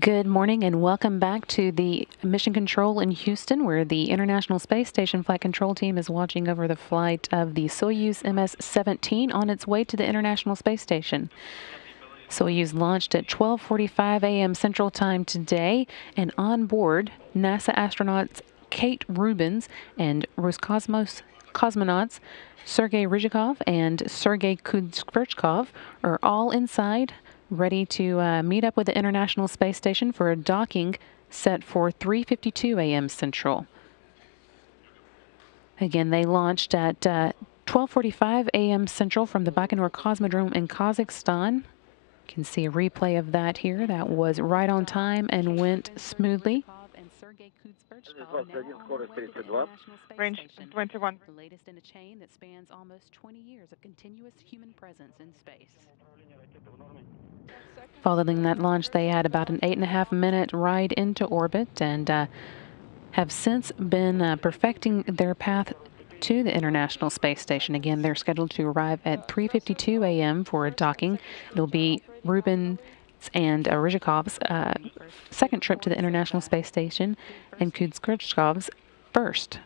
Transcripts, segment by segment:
Good morning and welcome back to the Mission Control in Houston, where the International Space Station Flight Control Team is watching over the flight of the Soyuz MS-17 on its way to the International Space Station. Soyuz launched at 12:45 a.m. Central Time today, and on board, NASA astronauts Kate Rubins and Roscosmos cosmonauts Sergei Ryzhikov and Sergei Kudzverchkov are all inside, ready to meet up with the International Space Station for a docking set for 3:52 a.m. Central. Again, they launched at 12:45 a.m. Central from the Baikonur Cosmodrome in Kazakhstan. You can see a replay of that here. That was right on time and went smoothly. Range 21. The latest in a chain that spans almost 20 years of continuous human presence in space. Following that launch, they had about an 8.5-minute ride into orbit and have since been perfecting their path to the International Space Station. Again, they're scheduled to arrive at 3:52 a.m. for a docking. It'll be Rubin and Ryzhikov's second trip to the International Space Station and Kudzverchkov's first.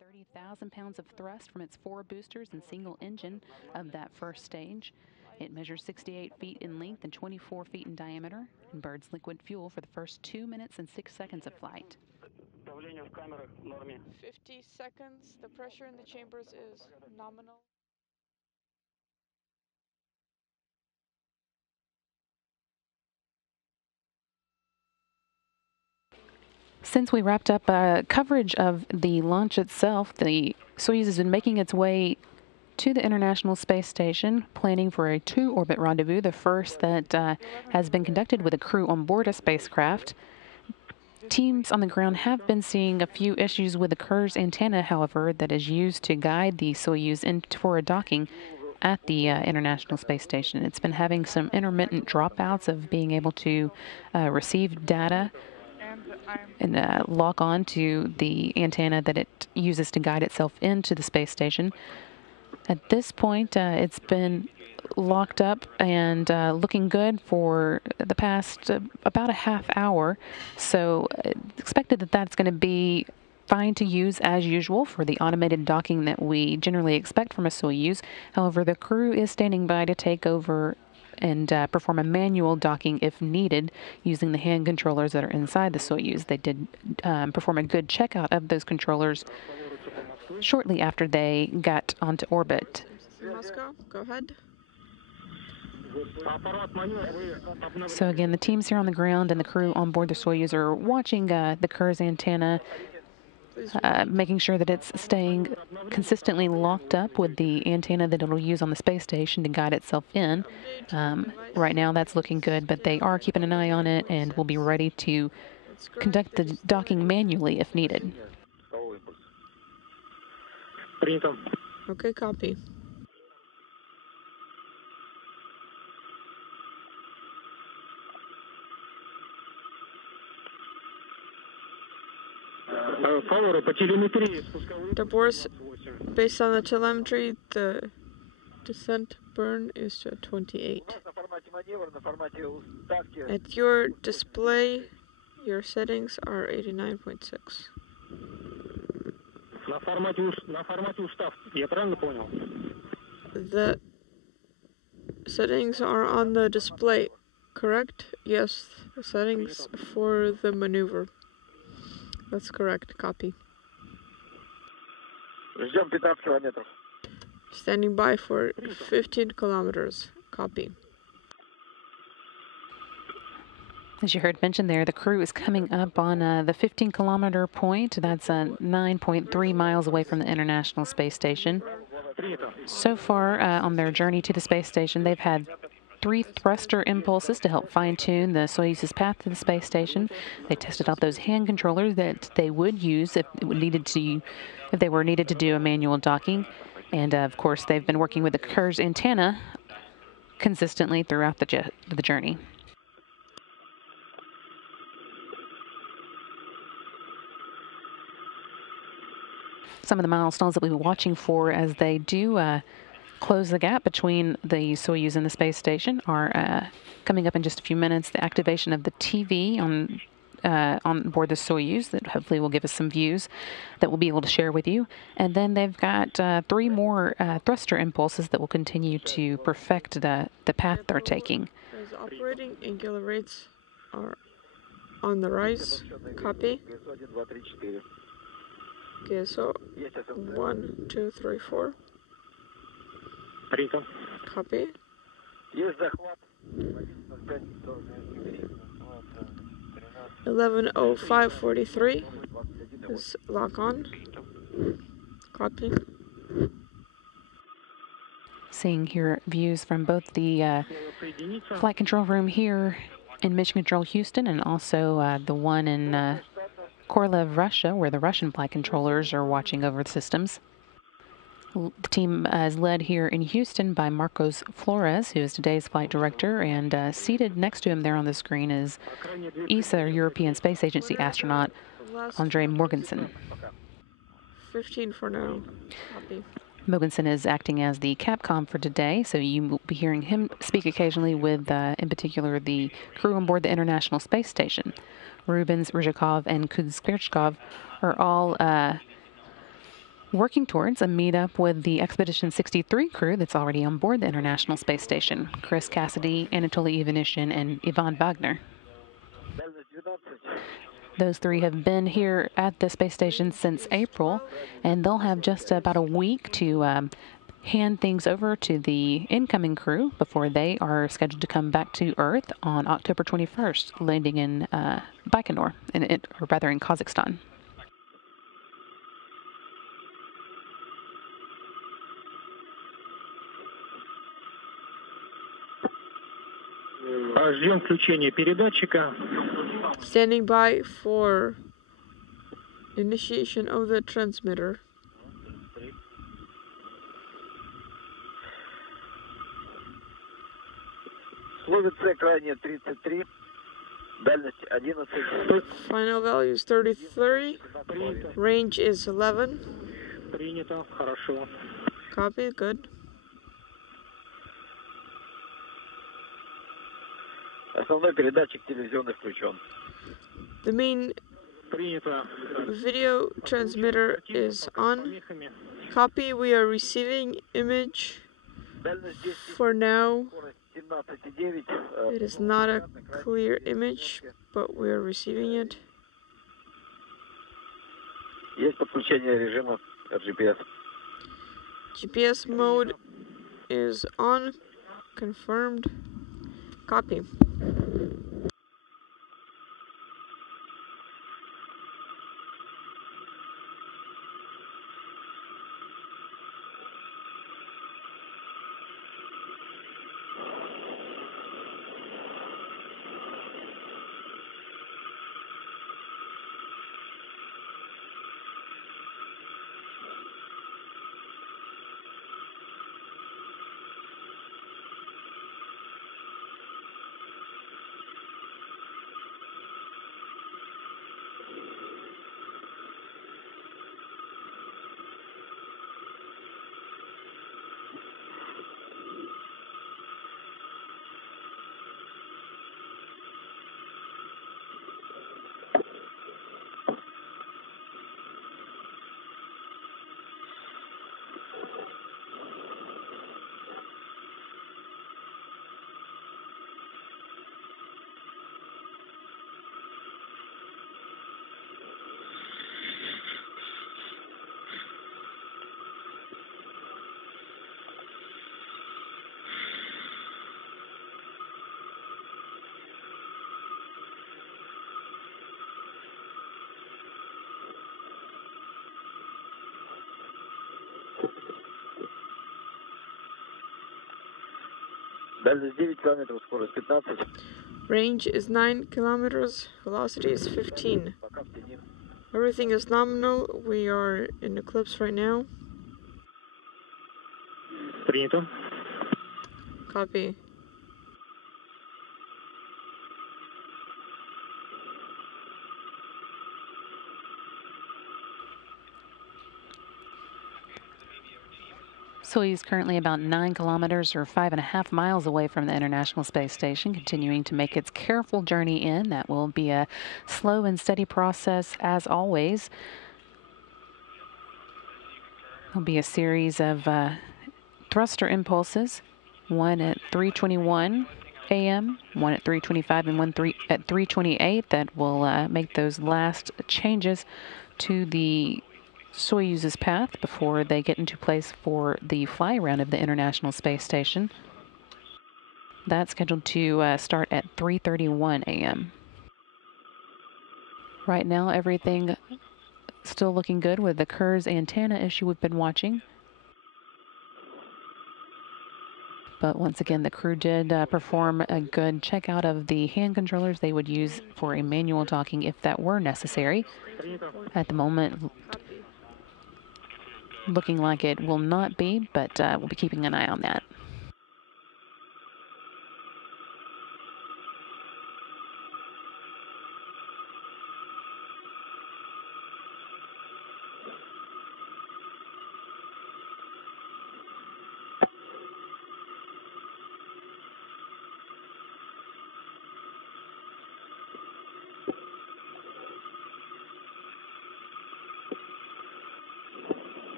30,000 pounds of thrust from its 4 boosters and single engine of that first stage. It measures 68 feet in length and 24 feet in diameter and burns liquid fuel for the first 2 minutes and 6 seconds of flight. 50 seconds. The pressure in the chambers is nominal. Since we wrapped up coverage of the launch itself, the Soyuz has been making its way to the International Space Station, planning for a 2-orbit rendezvous, the first that has been conducted with a crew on board a spacecraft. Teams on the ground have been seeing a few issues with the Ker's antenna, however, that is used to guide the Soyuz in for a docking at the International Space Station. It's been having some intermittent dropouts of being able to receive data and lock on to the antenna that it uses to guide itself into the space station. At this point, it's been locked up and looking good for the past about a half hour. So expected that that's going to be fine to use as usual for the automated docking that we generally expect from a Soyuz. However, the crew is standing by to take over and perform a manual docking if needed using the hand controllers that are inside the Soyuz. They did perform a good checkout of those controllers shortly after they got onto orbit. Moscow, go ahead. So again, the teams here on the ground and the crew on board the Soyuz are watching the Ker's antenna, making sure that it's staying consistently locked up with the antenna that it'll use on the space station to guide itself in. Right now, that's looking good, but they are keeping an eye on it and will be ready to conduct the docking manually if needed. Okay, copy. The Boris, based on the telemetry, the descent burn is 28. At your display, your settings are 89.6. The settings are on the display, correct? Yes, the settings for the maneuver. That's correct, copy. Standing by for 15 kilometers, copy. As you heard mentioned there, the crew is coming up on the 15-kilometer point. That's 9.3 miles away from the International Space Station. So far on their journey to the space station, they've had 3 thruster impulses to help fine-tune the Soyuz's path to the space station. They tested out those hand controllers that they would use if they were needed to do a manual docking. And of course, they've been working with the Ker's antenna consistently throughout the journey. Some of the milestones that we'll be watching for as they do close the gap between the Soyuz and the space station are coming up in just a few minutes. The activation of the TV on board the Soyuz that hopefully will give us some views that we'll be able to share with you. And then they've got 3 more thruster impulses that will continue to perfect the path they're taking. As operating angular rates are on the rise. Copy. GSO 1, 2, 3, 4. Copy. 11:05:43 is lock on. Copy. Seeing here views from both the flight control room here in Mission Control Houston and also the one in Korolev, Russia, where the Russian flight controllers are watching over the systems. The team is led here in Houston by Marcos Flores, who is today's flight director, and seated next to him there on the screen is ESA, European Space Agency astronaut, Andre Morgensen. 15 for now. Copy. Mogensen is acting as the Capcom for today, so you will be hearing him speak occasionally with, in particular, the crew on board the International Space Station. Rubens, Ryzhikov, and Kuzberchkov are all working towards a meetup with the Expedition 63 crew that's already on board the International Space Station. Chris Cassidy, Anatoly Ivanishin, and Ivan Wagner. Those 3 have been here at the space station since April, and they'll have just about a week to hand things over to the incoming crew before they are scheduled to come back to Earth on October 21st, landing in Baikonur, or rather in Kazakhstan. Ждем включения передатчика. Standing by for initiation of the transmitter. Словит С крайне 33, дальность 11. Final value is 33, range is 11. Принято, хорошо. Copy, good. Основной передатчик телевизионный включен. The main video transmitter is on. Copy, we are receiving image. For now, it is not a clear image, but we are receiving it. Есть подключение режима GPS. GPS mode is on. Confirmed. Copy. Дальность 9 километров, скорость 15. Range is 9 kilometers, velocity is 15. Everything is nominal. We are in eclipse right now. Принято. Copy. Soyuz currently about 9 kilometers or 5.5 miles away from the International Space Station, continuing to make its careful journey in. That will be a slow and steady process as always. There'll be a series of thruster impulses, one at 3:21 a.m., one at 3:25, and one at 3:28 that will make those last changes to the Soyuz's path before they get into place for the fly around of the International Space Station. That's scheduled to start at 3:31 a.m. Right now, everything still looking good with the Kerr's antenna issue we've been watching. But once again, the crew did perform a good checkout of the hand controllers they would use for a manual docking if that were necessary. At the moment, looking like it will not be, but we'll be keeping an eye on that.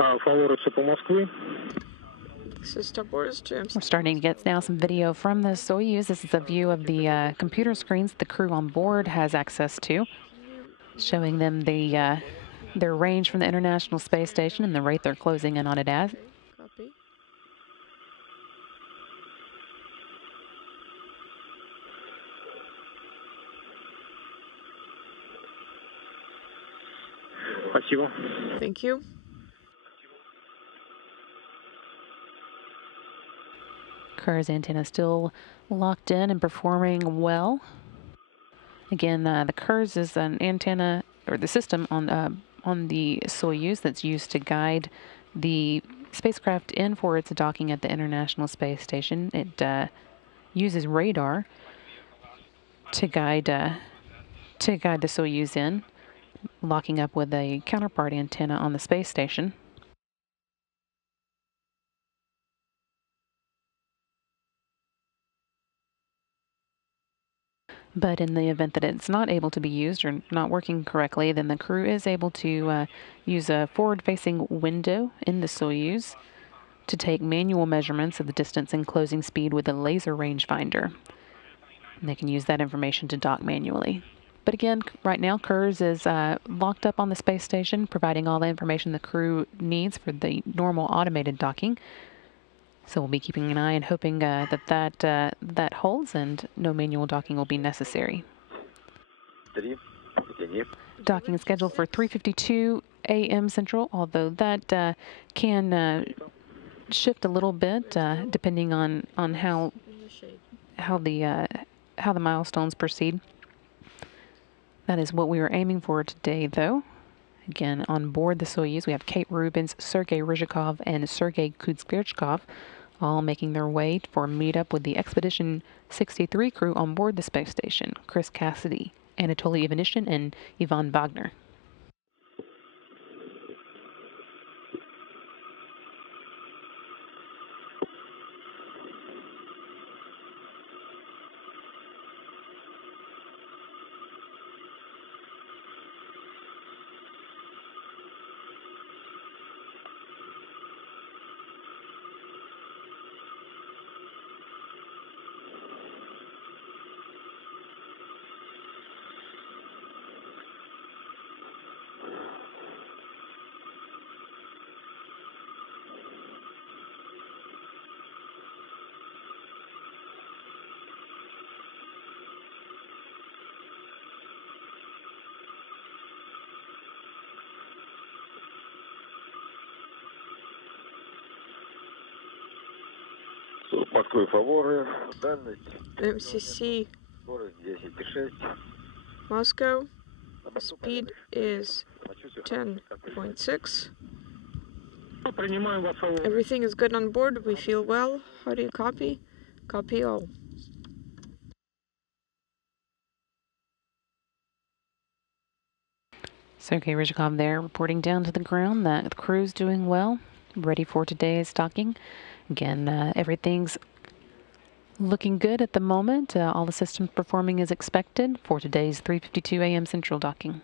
We're starting to get now some video from the Soyuz. This is a view of the computer screens the crew on board has access to, showing them their range from the International Space Station and the rate they're closing in on it at. Copy. Thank you. Kerr's antenna still locked in and performing well. Again, the Kerr's is an antenna, or the system on the Soyuz that's used to guide the spacecraft in for its docking at the International Space Station. It uses radar to guide the Soyuz in, locking up with a counterpart antenna on the space station. But in the event that it's not able to be used or not working correctly, then the crew is able to use a forward-facing window in the Soyuz to take manual measurements of the distance and closing speed with a laser rangefinder. And they can use that information to dock manually. But again, right now, Kerr's is locked up on the space station, providing all the information the crew needs for the normal automated docking. So we'll be keeping an eye and hoping that holds and no manual docking will be necessary. Docking is scheduled for 3:52 a.m. Central, although that can shift a little bit depending on how the milestones proceed. That is what we were aiming for today, though. Again, on board the Soyuz, we have Kate Rubins, Sergei Ryzhikov, and Sergei Kuzbierchkov, all making their way for a meetup with the Expedition 63 crew on board the space station: Chris Cassidy, Anatoly Ivanishin, and Ivan Wagner. MCC Moscow. Speed is 10.6. Everything is good on board. We feel well. How do you copy? Copy all. Sergei Ryzhikov there reporting down to the ground that the crew's doing well, ready for today's docking. Again, everything's looking good at the moment. All the systems performing as expected for today's 3:52 a.m. Central docking.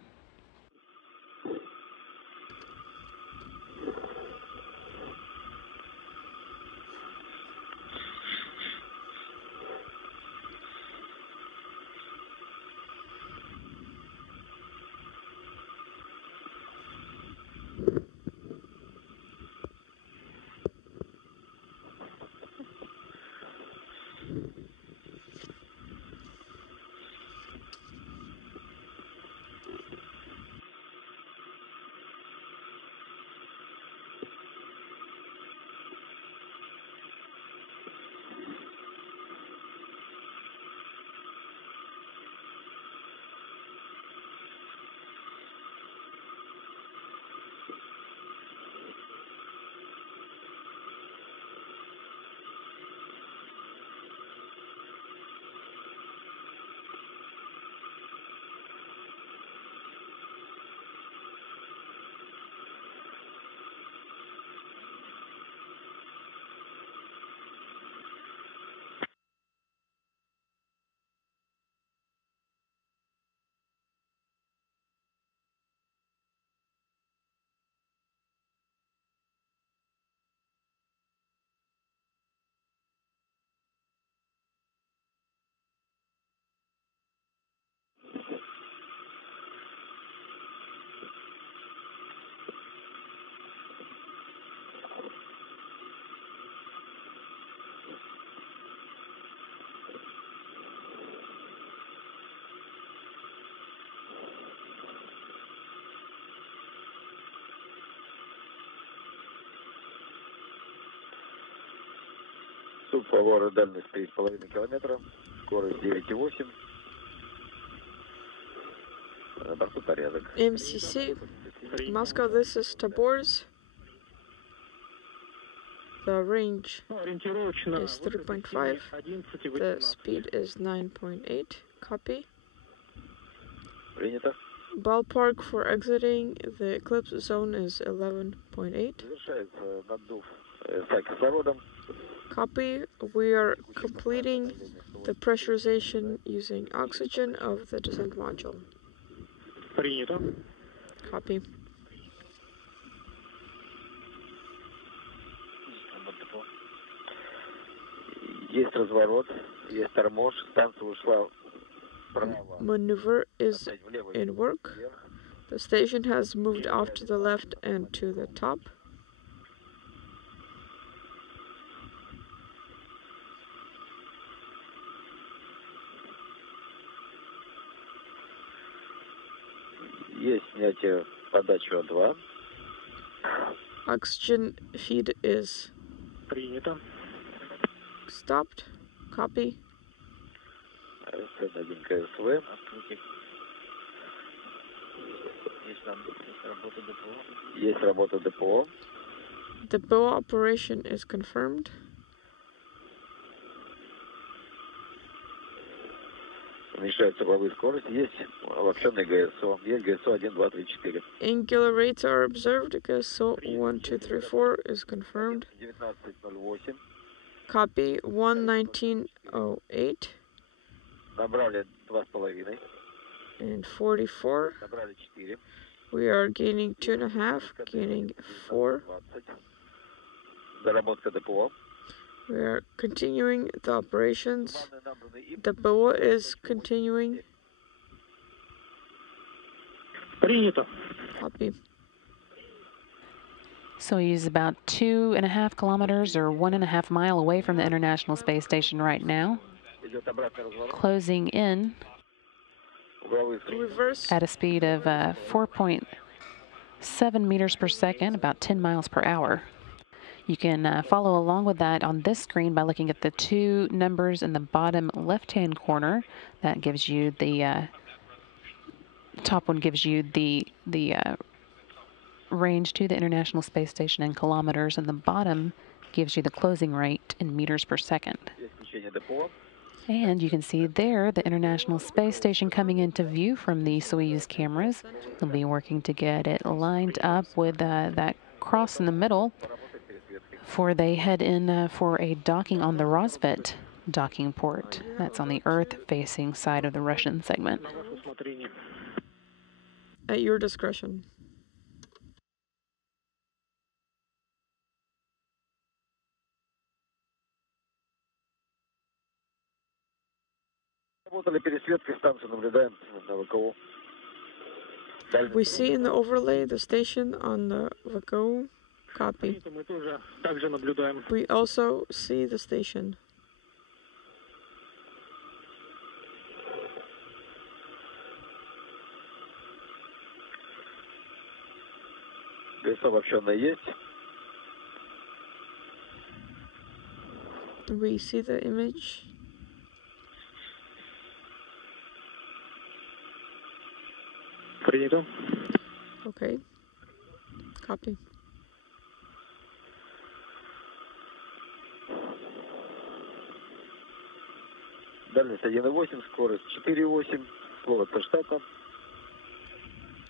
Поворот дальность 3,5 километра, скорость 9,8. На борту порядок. MCC, Moscow, this is Tabor's. The range is 3.5. The speed is 9.8. Copy. Принято. Ballpark for exiting the eclipse zone is 11.8. Завершается наддув ста кислородом. Copy. We are completing the pressurization using oxygen of the descent module. Принято. Copy. Есть разворот, есть торможь, станция ушла вправо. Maneuver is in work. The station has moved off to the left and to the top. Есть снятие подачу А2. Oxygen feed is Принято. stopped. Copy. С1 КСВ. Есть работа ДПО. The BOA operation is confirmed. Уменьшает силовую скорость. Есть обобщенный ГСО. Есть ГСО 1, 2, 3, 4. Angular rates are observed. GSO 1, 2, 3, 4 is confirmed. 1908. Copy 11908 Набрали 2,5. and 44. Набрали 4. We are gaining 2.5, gaining 4. Доработка ДПО. We are continuing the operations. The BOA is continuing. Принято. Copy. Soyuz is about 2.5 kilometers or 1.5 miles away from the International Space Station right now, Идет обратный разворот. closing in Угловые стрелки. Reverse. at a speed of 4.7 meters per second, about 10 miles per hour. You can follow along with that on this screen by looking at the two numbers in the bottom left-hand corner. That gives you the top one gives you the range to the International Space Station in kilometers, and the bottom gives you the closing rate in meters per second. And you can see there the International Space Station coming into view from the Soyuz cameras. They'll be working to get it lined up with that cross in the middle before they head in for a docking on the rosfet docking port. That's on the Earth-facing side of the Russian segment. At your discretion. We see in the overlay the station on the VKO. Copy. We also see the station. We see the image. Okay. Copy. Дальность 1,8, скорость 4,8, слово по штатам.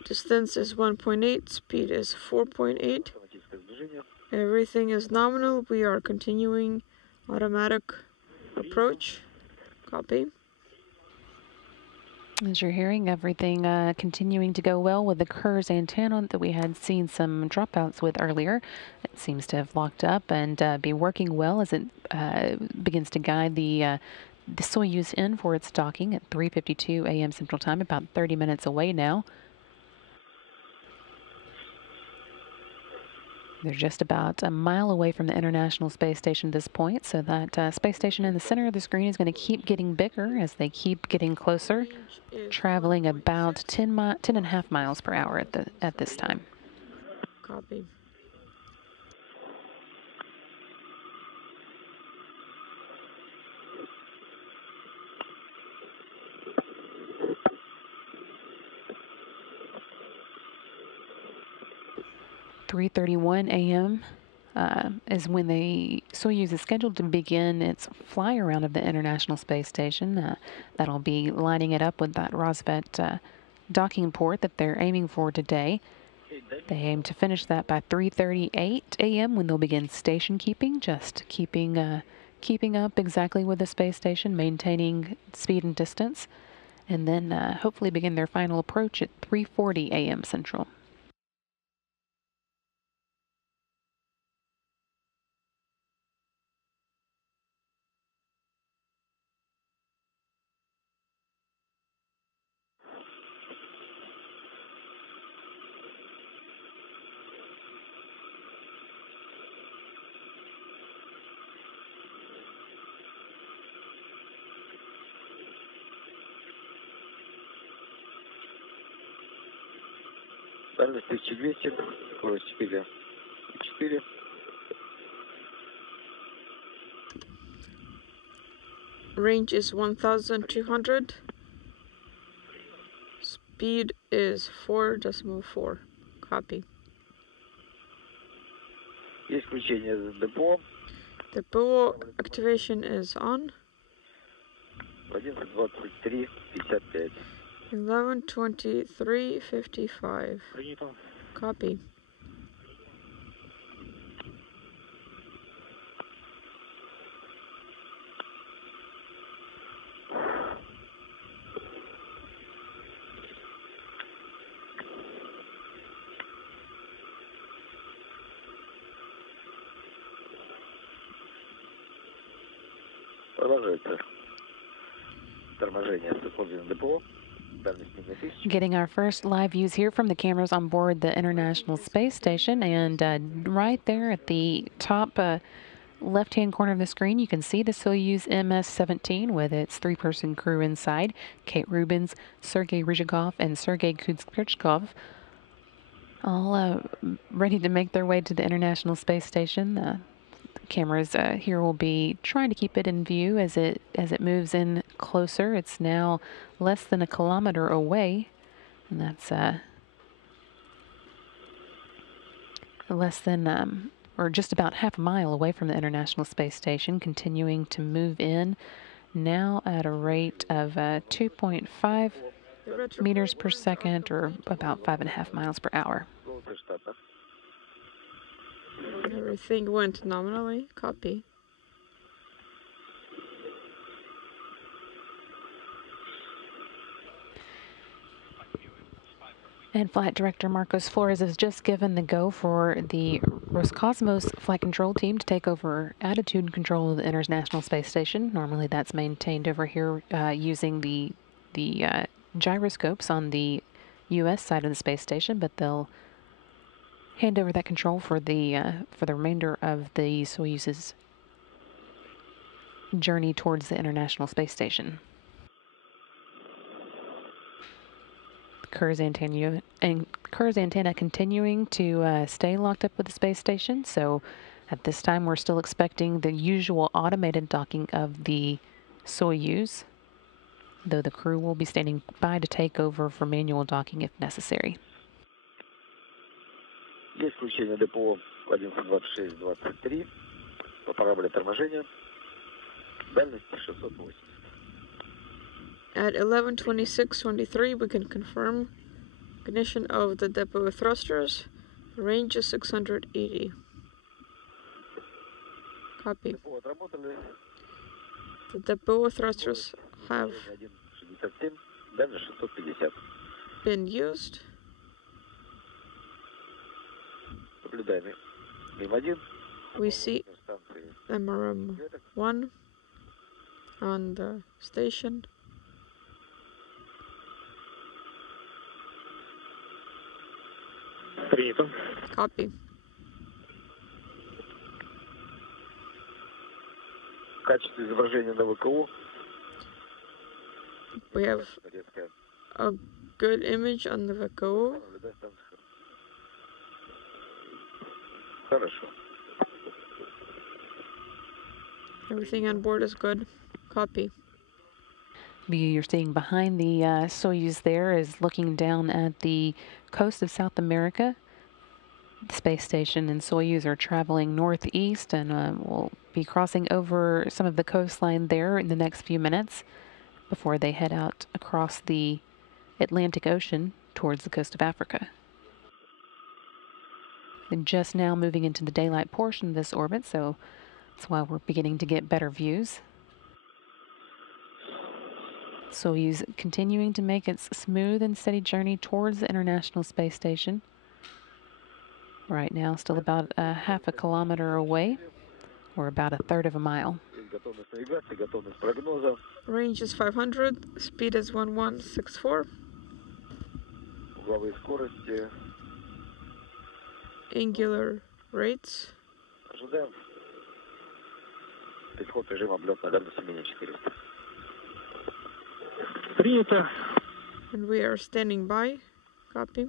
Distance is 1.8, speed is 4.8. Everything is nominal. We are continuing automatic approach. Copy. As you're hearing, everything continuing to go well with the Kurz antenna that we had seen some dropouts with earlier. It seems to have locked up and be working well as it begins to guide the Soyuz in for its docking at 3:52 a.m. Central Time, about 30 minutes away now. They're just about a mile away from the International Space Station at this point, so that space station in the center of the screen is going to keep getting bigger as they keep getting closer, traveling about 10.5 miles per hour at this time. Copy. At 3:31 a.m. Is when the Soyuz is scheduled to begin its fly around of the International Space Station. That'll be lining it up with that rosfet docking port that they're aiming for today. They aim to finish that by 3:38 a.m. when they'll begin station keeping, just keeping up exactly with the space station, maintaining speed and distance, and then hopefully begin their final approach at 3:40 a.m. Central. Дальность 1200, скорость 4,4. Range is 1,200. Speed is 4.4. Copy. Есть включение депо. Depot activation is on. 11:23:55. 11:23:55. Copy. Продолжается торможение с использованием депо. Getting our first live views here from the cameras on board the International Space Station, and right there at the top left-hand corner of the screen, you can see the Soyuz MS-17 with its three-person crew inside: Kate Rubins, Sergei Ryzhikov, and Sergei Kuzhkov, all ready to make their way to the International Space Station. Cameras here will be trying to keep it in view as it moves in closer. It's now less than a kilometer away, and that's less than or just about half a mile away from the International Space Station, continuing to move in, now at a rate of 2.5 meters per second, or about 5.5 miles per hour. Everything went nominally. Copy. And Flight Director Marcos Flores has just given the go for the Roscosmos flight control team to take over attitude control of the International Space Station. Normally that's maintained over here using the gyroscopes on the U.S. side of the space station, but they'll hand over that control for the remainder of the Soyuz's journey towards the International Space Station. Kerr's antenna continuing to stay locked up with the space station. So at this time, we're still expecting the usual automated docking of the Soyuz, though the crew will be standing by to take over for manual docking if necessary. Есть включение ДПО 1126-23 по параболе торможения. Дальность 680. At 11:26:23, we can confirm ignition of the depot thrusters. Range is 680. Copy. The depot thrusters have been used. We see MRM-1 on the station. Copy. Качество изображения на ВКУ. We have a good image on the VKO. Хорошо. Everything on board is good. Copy. View you're seeing behind the Soyuz there is looking down at the coast of South America. The space station and Soyuz are traveling northeast and will be crossing over some of the coastline there in the next few minutes before they head out across the Atlantic Ocean towards the coast of Africa. And just now moving into the daylight portion of this orbit, so that's why we're beginning to get better views. Soyuz continuing to make its smooth and steady journey towards the International Space Station. Right now, still about half a kilometer away, or about a third of a mile. Range is 500, speed is 1164. Angular rates. And we are standing by. Copy.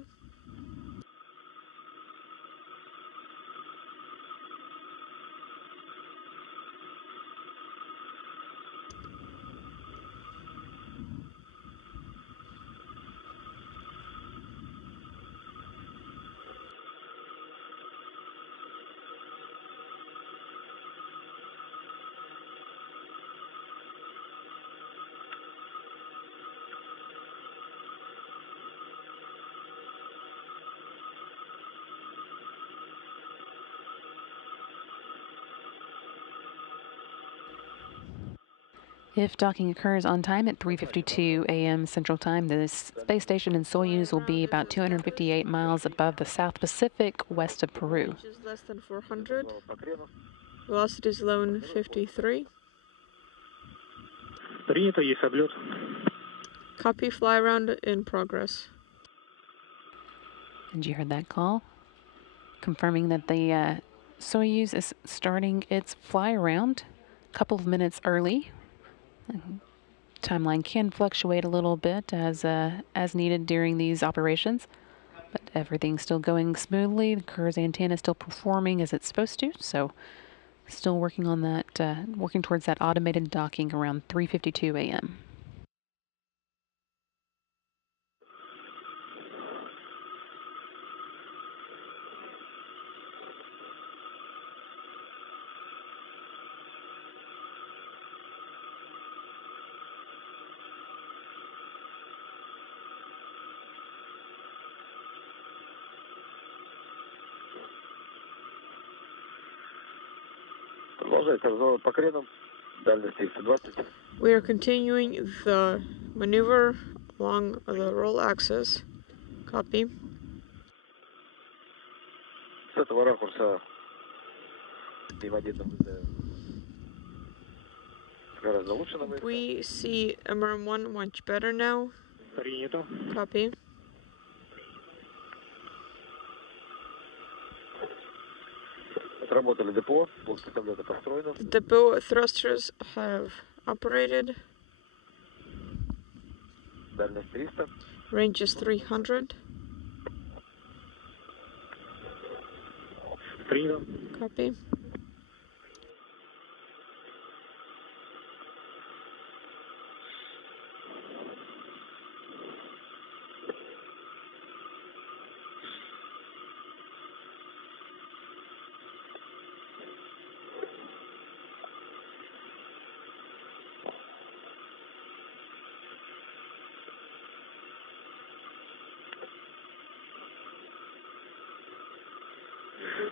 If docking occurs on time at 3:52 a.m. Central Time, the space station in Soyuz will be about 258 miles above the South Pacific, west of Peru. Range is less than 400. Velocity is 1153. Принято, есть облет. Copy, fly around in progress. And you heard that call? Confirming that the Soyuz is starting its fly around a couple of minutes early. Timeline can fluctuate a little bit as needed during these operations, but everything's still going smoothly. The Kerr's antenna is still performing as it's supposed to, so still working on that, working towards that automated docking around 3:52 a.m. We are continuing the maneuver along the roll axis. Copy. We see MRM1 much better now. Copy. The depot thrusters have operated. Range is 300. Copy.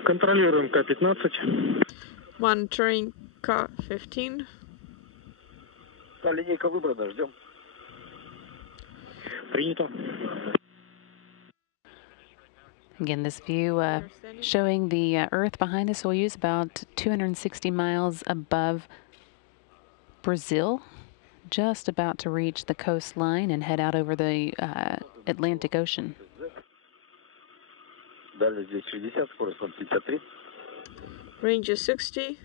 Контролируем К-15. Monitoring K-15. Линейка выбрана, ждем. Принято. Again, this view showing the Earth behind the Soyuz about 260 miles above Brazil, just about to reach the coastline and head out over the Atlantic Ocean. Range is 60.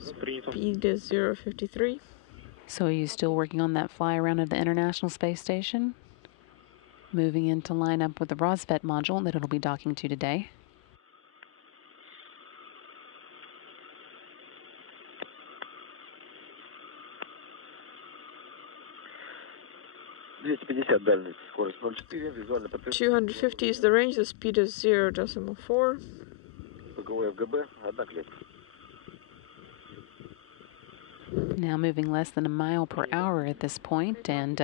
Speed is 053. Soyuz still working on that fly around of the International Space Station, moving in to line up with the rosfet module that it'll be docking to today. Дальность, скорость 0,4, визуально подтверждение. 250 is the range, the speed is 0.4. ПГО ФГБ, 1 клетка. Now moving less than a mile per hour at this point, and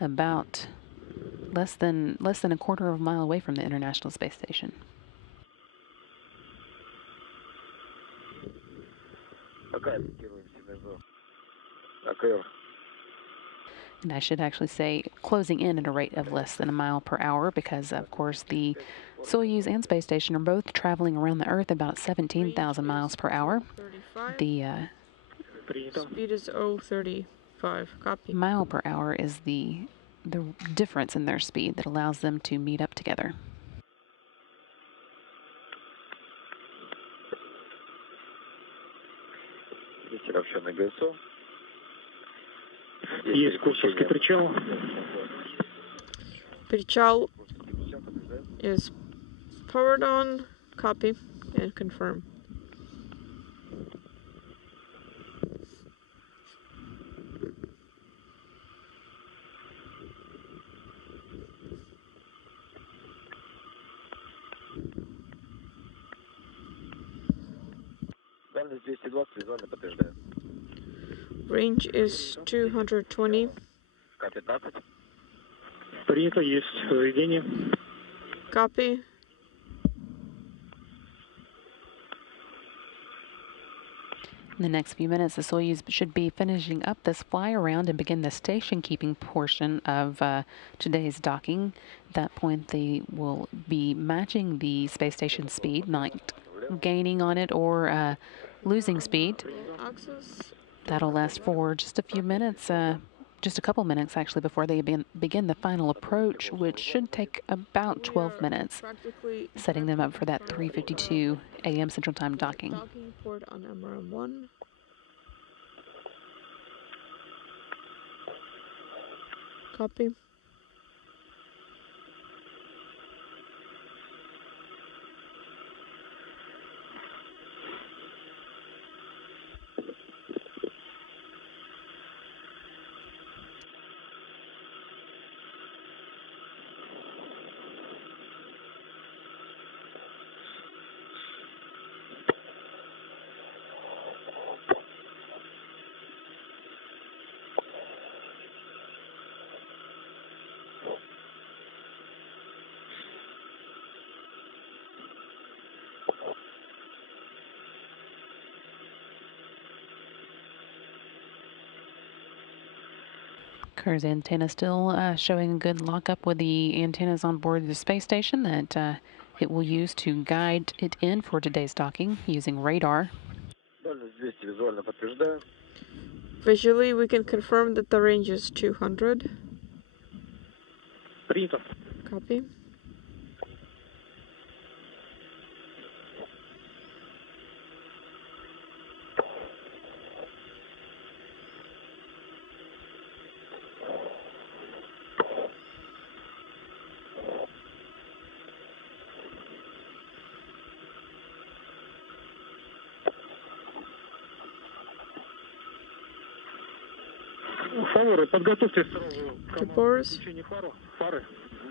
about less than a quarter of a mile away from the International Space Station. And I should actually say closing in at a rate of less than a mile per hour, because of course the Soyuz and space station are both traveling around the Earth about 17,000 miles per hour. The speed is 035. Copy. Mile per hour is the difference in their speed that allows them to meet up together. Есть курсовский причал. Причал is powered on. Copy and confirm. Дальность 220, визуально подтверждаю. Range is 220. К-15. Принято, есть заведение. Copy. In the next few minutes, the Soyuz should be finishing up this fly around and begin the station keeping portion of today's docking. At that point, they will be matching the space station speed, not gaining on it or losing speed. That'll last for just a few minutes, just a couple minutes actually, before they begin the final approach, which should take about 12 minutes, setting them up for that 3:52 a.m. Central Time docking. Docking port on MRM1. Copy. Cruise antenna still showing a good lockup with the antennas on board the space station that it will use to guide it in for today's docking using radar. Visually, we can confirm that the range is 200. Copy. Boris,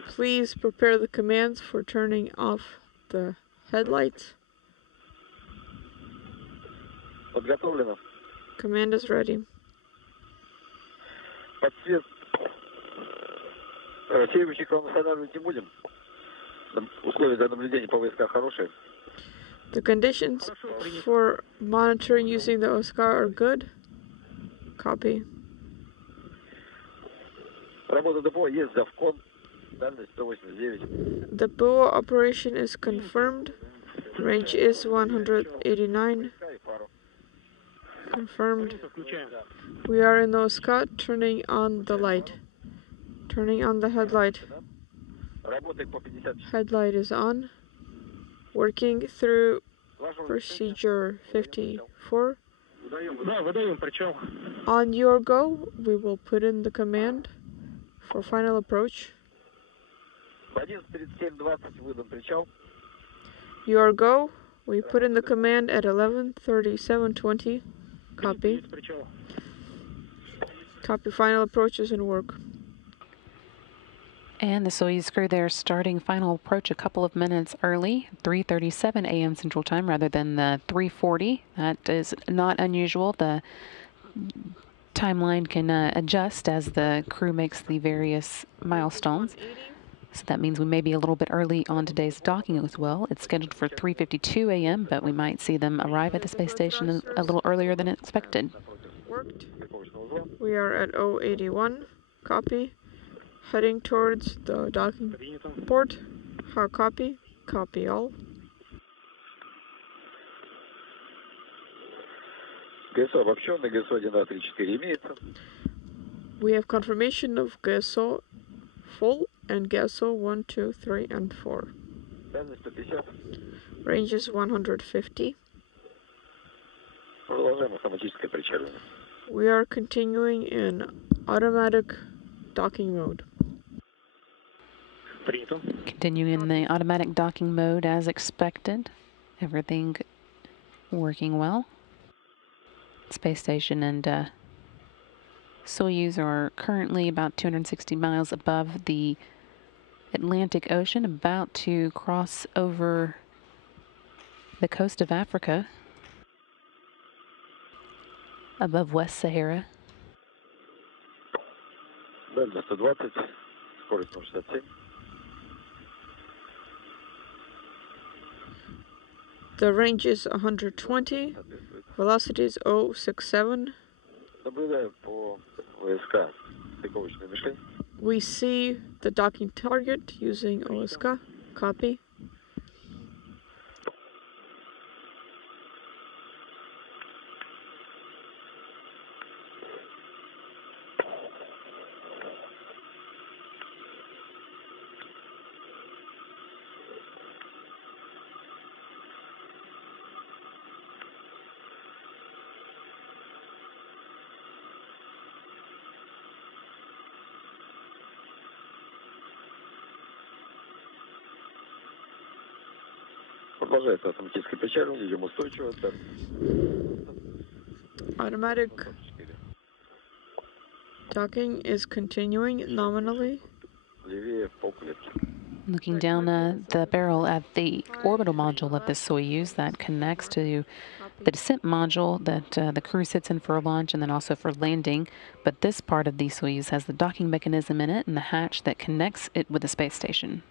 please prepare the commands for turning off the headlights. Command is ready. The conditions for monitoring using the Oscar are good. Copy. The BOA operation is confirmed. Range is 189. Confirmed. We are in Oscar, turning on the light. Turning on the headlight. Headlight is on. Working through procedure 54. On your go, we will put in the command for final approach. Your go, we put in the command at 11:37:20. Copy. Copy, final approach is in work. And the Soyuz crew there starting final approach a couple of minutes early, 3:37 a.m. Central Time rather than the 3:40. That is not unusual. The timeline can adjust as the crew makes the various milestones. So that means we may be a little bit early on today's docking as well. It's scheduled for 3:52 a.m., but we might see them arrive at the space station a little earlier than expected. Worked. We are at 081. Copy. Heading towards the docking port. Hard copy. Copy all. We have confirmation of GSO full and GSO 1, 2, 3, and 4. Range is 150. We are continuing in automatic docking mode. Continuing in the automatic docking mode as expected. Everything working well. Space station and Soyuz are currently about 260 miles above the Atlantic Ocean, about to cross over the coast of Africa, above West Sahara. The range is 120, velocity is 067. We see the docking target using OSK. Copy. Automatic docking is continuing nominally. Looking down the barrel at the orbital module of the Soyuz that connects to the descent module that the crew sits in for launch and then also for landing. But this part of the Soyuz has the docking mechanism in it and the hatch that connects it with the space station.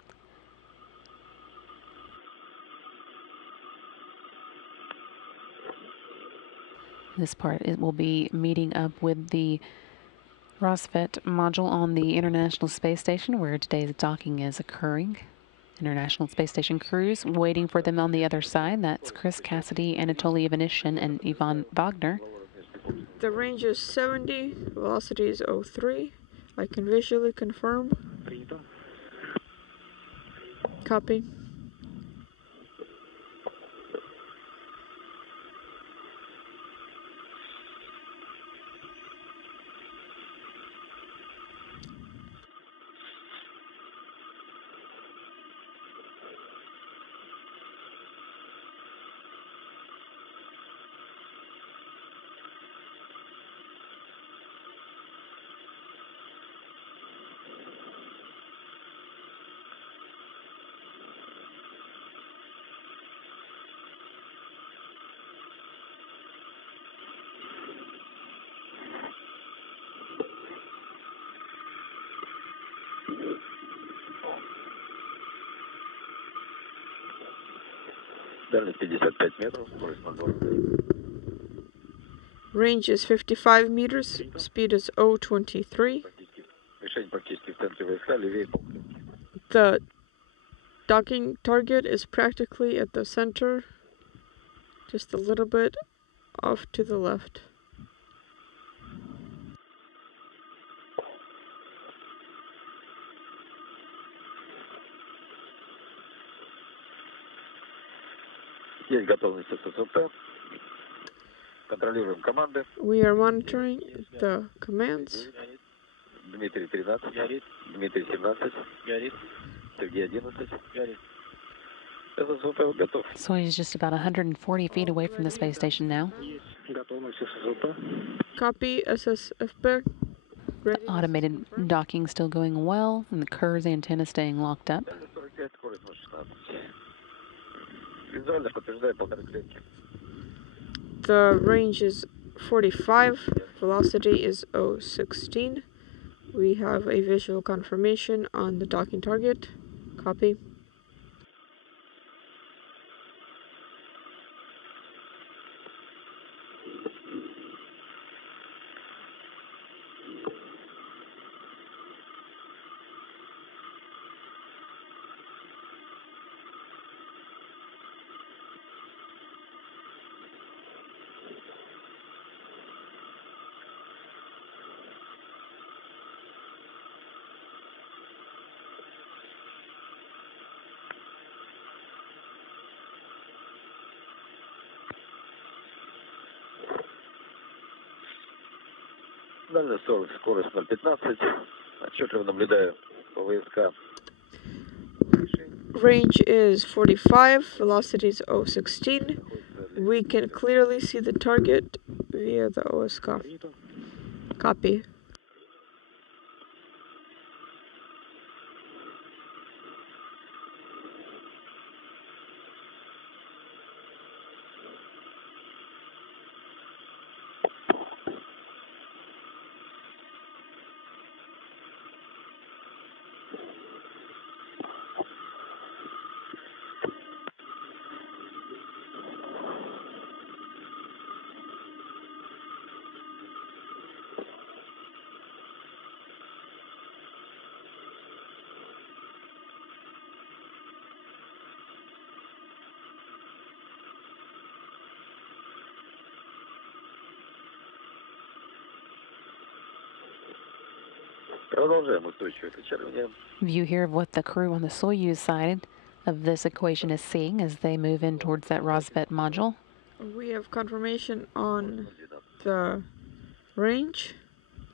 This part, it will be meeting up with the rosfet module on the International Space Station, where today's docking is occurring. International Space Station crews waiting for them on the other side. That's Chris Cassidy, Anatoly Ivanishin, and Ivan Wagner. The range is 70, velocity is 03. I can visually confirm. Copy. Дальность 55 метров, скорость 0,2. Range is 55 meters, speed is 023. Мишень практически в центре войска, левее полка. The docking target is practically at the center, just a little bit off to the left. Есть готовность ССП. Контролируем команды. We are monitoring the commands. Дмитрий 13. Горит. Дмитрий 17. Горит. Сергей 11. Горит. ССП готов. Soyuz is just about 140 feet away from the space station now. Готовность ССЗП. Copy SSFP. The automated docking still going well, and the Kerr's antenna staying locked up. Визуально подтверждаю 1,5 клетки. The range is 45, velocity is 016. We have a visual confirmation on the docking target. Copy. Дальность 40, скорость 0,15. Отчетливо наблюдаю ВСК. Range is 45, velocity is 016. We can clearly see the target via the OSK. Copy. Продолжаем устойчивое качание. View here of what the crew on the Soyuz side of this equation is seeing as they move in towards that rosfet module. We have confirmation on the range,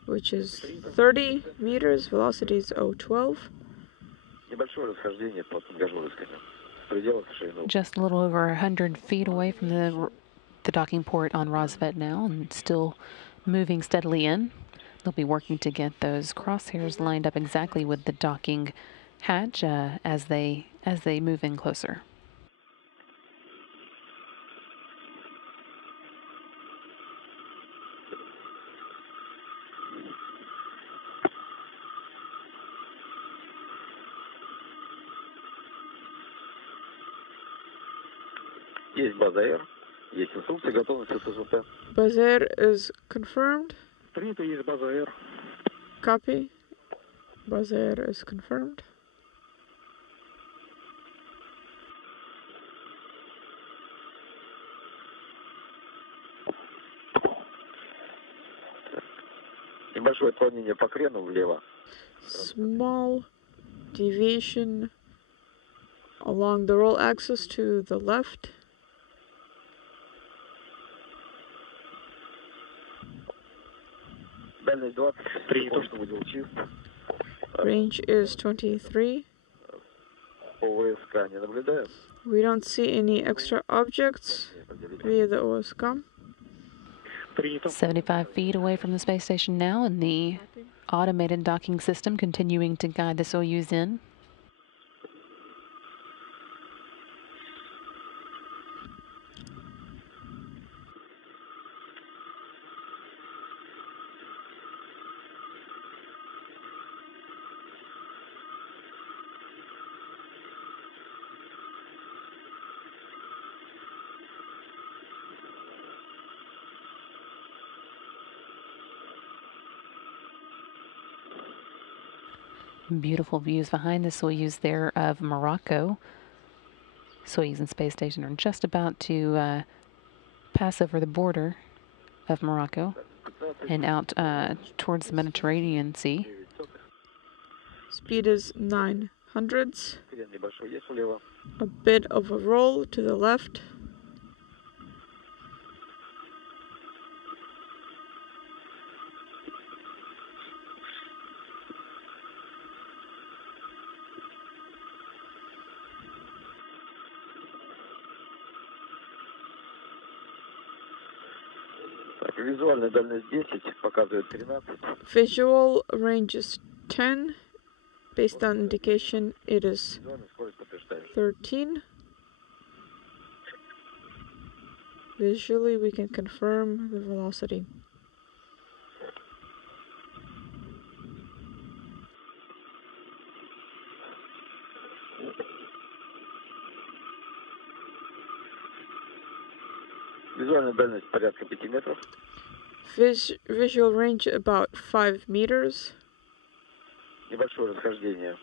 which is 30 meters, velocity is 012. Небольшое расхождение по тангажерскому. В пределах ширины. Just a little over 100 feet away from the docking port on rosfet now, and still moving steadily in. They'll be working to get those crosshairs lined up exactly with the docking hatch as they move in closer. Есть база Р, есть инструкция, готовность ССП. Base Air is confirmed. Принято, есть база Р. Copy. Buzz air is confirmed. Небольшое отклонение по крену влево. Small deviation along the roll axis to the left. Дальность 20. Принято. Выдел чист. Range is 23. ОВСК не наблюдаем. We don't see any extra objects via the OSCOM. 75 feet away from the space station now, and the automated docking system continuing to guide the Soyuz in. Beautiful views behind the Soyuz there of Morocco. Soyuz and space station are just about to pass over the border of Morocco and out towards the Mediterranean Sea. Speed is 900s. A bit of a roll to the left. Визуальная дальность 10, показывает 13. Visual range is 10. Based on indication, it is 13. Visually, we can confirm the velocity. Визуальная дальность порядка 5 метров. Visual range about 5 meters. Небольшое расхождение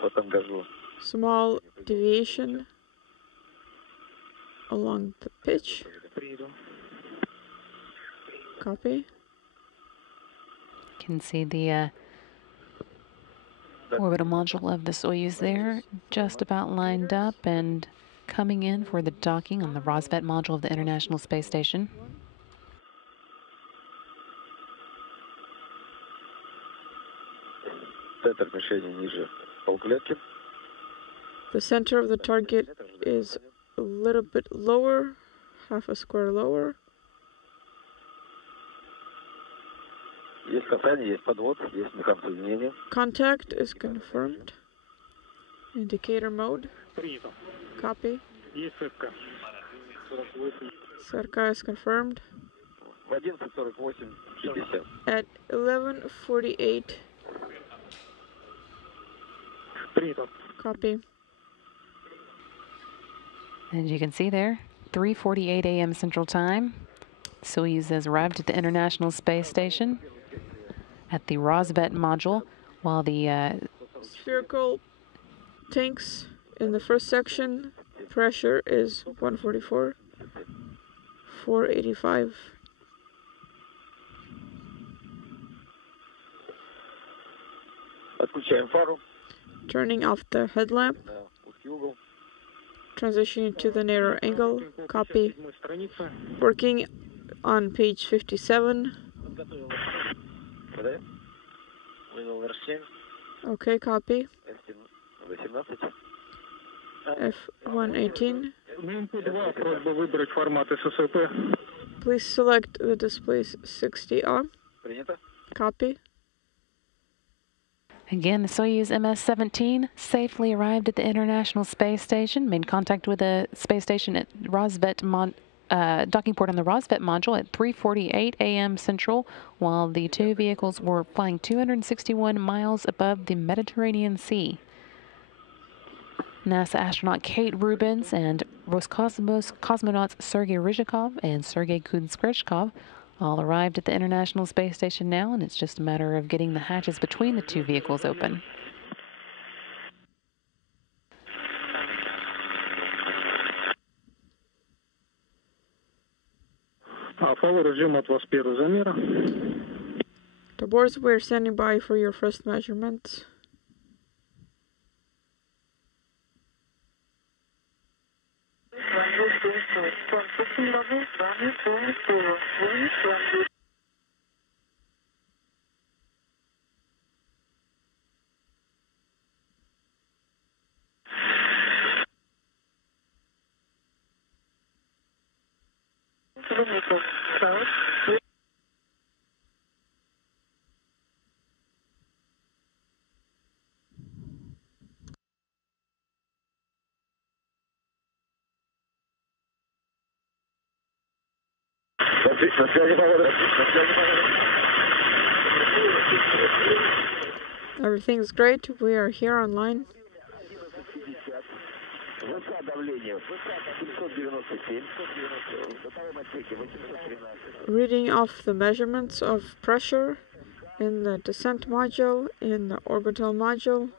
по тангажу. Small deviation along the pitch. Copy. You can see the orbital module of the Soyuz there, just about lined up and coming in for the docking on the rosfet module of the International Space Station. The center of the target is a little bit lower, half a square lower. Contact is confirmed. Indicator mode. Copy. Sarka is confirmed. At 11:48. Copy. As you can see there, 3:48 a.m. Central Time. Soyuz has arrived at the International Space Station at the rosfet module, while the spherical tanks in the first section, pressure is 144, 485. Turning off the headlamp. Transitioning to the narrow angle. Copy. Working on page 57. Okay, copy. F118. Please select the displays 60R. Copy. Again, the Soyuz MS-17 safely arrived at the International Space Station, made contact with the space station at rosfet docking port on the rosfet module at 3:48 a.m. Central, while the two vehicles were flying 261 miles above the Mediterranean Sea. NASA astronaut Kate Rubins and Roscosmos cosmonauts Sergei Ryzhikov and Sergei Kuzhkreshkov All arrived at the International Space Station now, and it's just a matter of getting the hatches between the two vehicles open. The boards, we're standing by for your first measurements. Everything's great. We are here online. Reading off the measurements of pressure in the descent module, in the orbital module.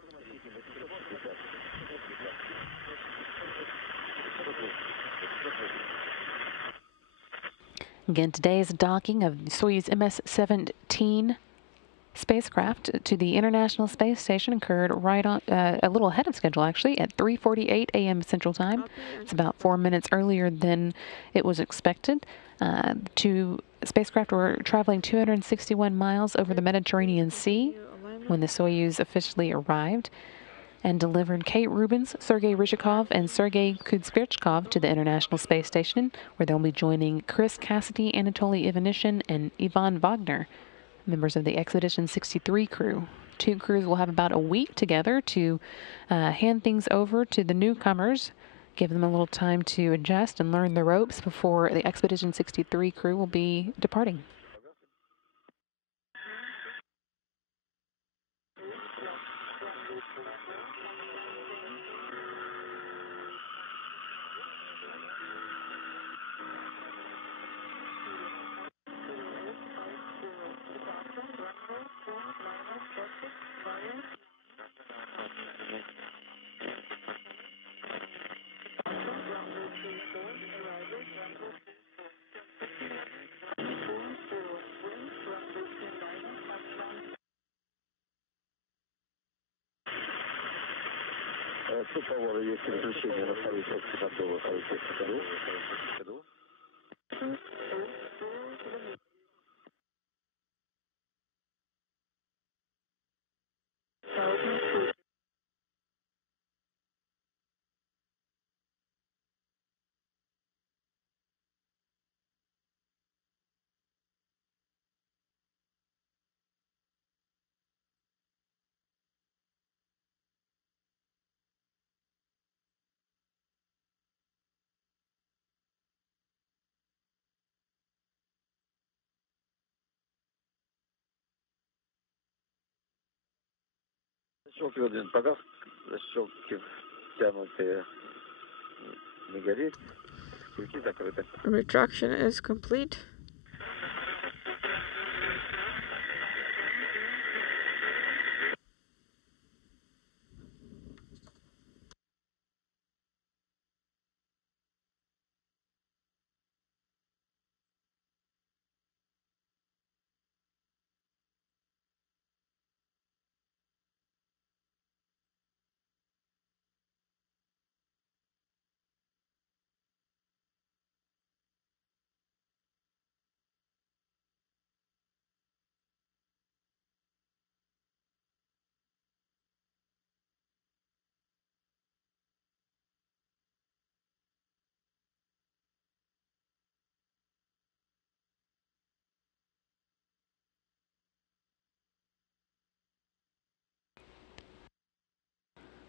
Again, today's docking of the Soyuz MS-17 spacecraft to the International Space Station occurred right on a little ahead of schedule, actually, at 3:48 a.m. Central Time. It's about 4 minutes earlier than it was expected. Two spacecraft were traveling 261 miles over the Mediterranean Sea when the Soyuz officially arrived and delivered Kate Rubins, Sergei Ryzhikov, and Sergei Kudspirchkov to the International Space Station, where they'll be joining Chris Cassidy, Anatoly Ivanishin, and Ivan Wagner, members of the Expedition 63 crew. Two crews will have about a week together to hand things over to the newcomers, give them a little time to adjust and learn the ropes before the Expedition 63 crew will be departing. Retraction is complete.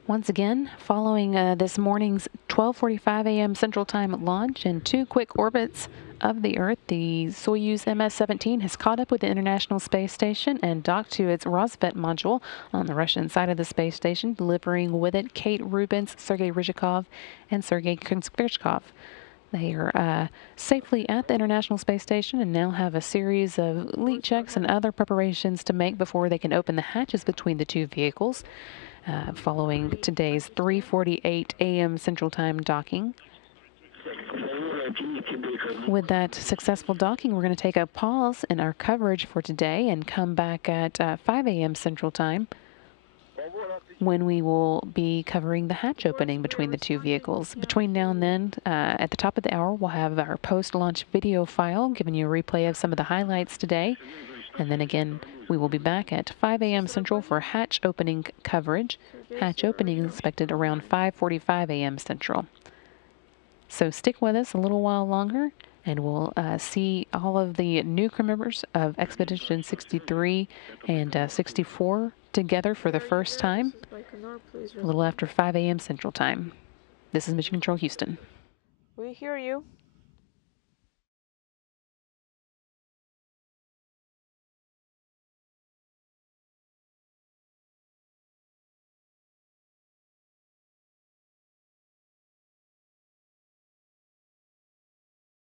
Once again, following this morning's 12:45 a.m. Central Time launch and two quick orbits of the Earth, the Soyuz MS-17 has caught up with the International Space Station and docked to its rosfet module on the Russian side of the space station, delivering with it Kate Rubins, Sergei Ryzhikov, and Sergei Konspirchkov. They are safely at the International Space Station and now have a series of leak checks and other preparations to make before they can open the hatches between the two vehicles, following today's 3:48 a.m. Central Time docking. With that successful docking, we're going to take a pause in our coverage for today and come back at 5 a.m. Central Time, when we will be covering the hatch opening between the two vehicles. Between now and then, at the top of the hour, we'll have our post-launch video file giving you a replay of some of the highlights today. And then again, we will be back at 5 a.m. Central for hatch opening coverage. Hatch opening is expected around 5:45 a.m. Central. So stick with us a little while longer, and we'll see all of the new crew members of Expedition 63 and 64 together for the first time, a little after 5 a.m. Central Time. This is Mission Control Houston. We hear you.